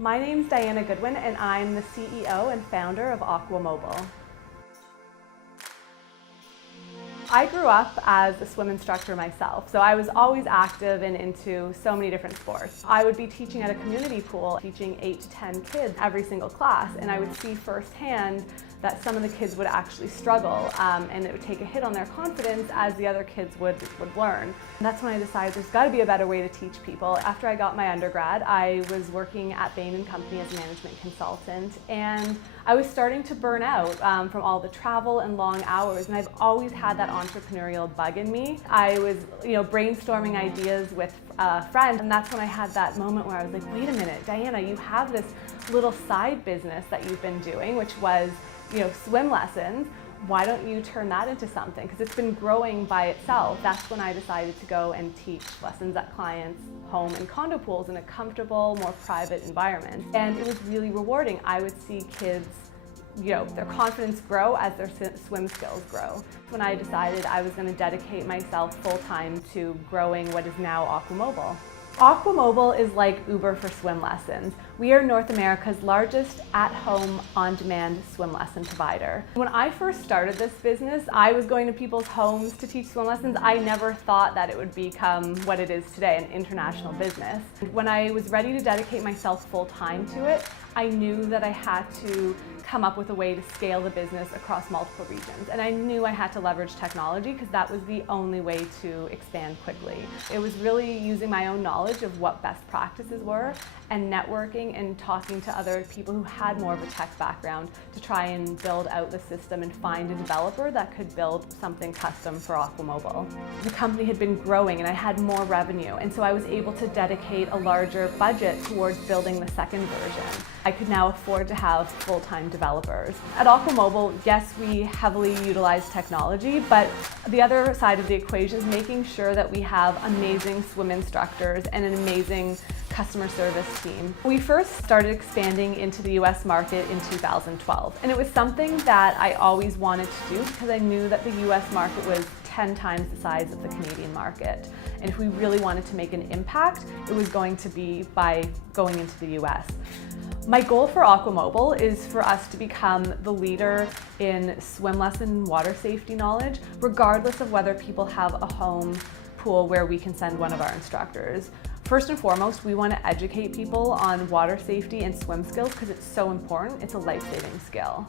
My name's Diana Goodwin and I'm the CEO and founder of AquaMobile. I grew up as a swim instructor myself, so I was always active and into so many different sports. I would be teaching at a community pool, teaching 8 to 10 kids every single class, and I would see firsthand that some of the kids would actually struggle and it would take a hit on their confidence as the other kids would learn. And that's when I decided there's got to be a better way to teach people. After I got my undergrad, I was working at Bain & Company as a management consultant, and I was starting to burn out from all the travel and long hours, and I've always had that entrepreneurial bug in me. I was brainstorming ideas with a friend, and that's when I had that moment where I was like, wait a minute, Diana, you have this little side business that you've been doing, which was swim lessons. Why don't you turn that into something? Because it's been growing by itself. That's when I decided to go and teach lessons at clients' home and condo pools in a comfortable, more private environment. And it was really rewarding. I would see kids, their confidence grow as their swim skills grow. When I decided I was going to dedicate myself full-time to growing what is now AquaMobile. AquaMobile is like Uber for swim lessons. We are North America's largest at-home, on-demand swim lesson provider. When I first started this business, I was going to people's homes to teach swim lessons. I never thought that it would become what it is today, an international business. When I was ready to dedicate myself full-time to it, I knew that I had to come up with a way to scale the business across multiple regions. And I knew I had to leverage technology because that was the only way to expand quickly. It was really using my own knowledge of what best practices were and networking and talking to other people who had more of a tech background to try and build out the system and find a developer that could build something custom for AquaMobile. The company had been growing and I had more revenue, and so I was able to dedicate a larger budget towards building the second version. I could now afford to have full-time developers. At AquaMobile, yes, we heavily utilize technology, but the other side of the equation is making sure that we have amazing swim instructors and an amazing customer service team. We first started expanding into the US market in 2012, and it was something that I always wanted to do because I knew that the US market was 10 times the size of the Canadian market. And if we really wanted to make an impact, it was going to be by going into the US. My goal for AquaMobile is for us to become the leader in swim lesson water safety knowledge, regardless of whether people have a home pool where we can send one of our instructors. First and foremost, we want to educate people on water safety and swim skills because it's so important. It's a life-saving skill.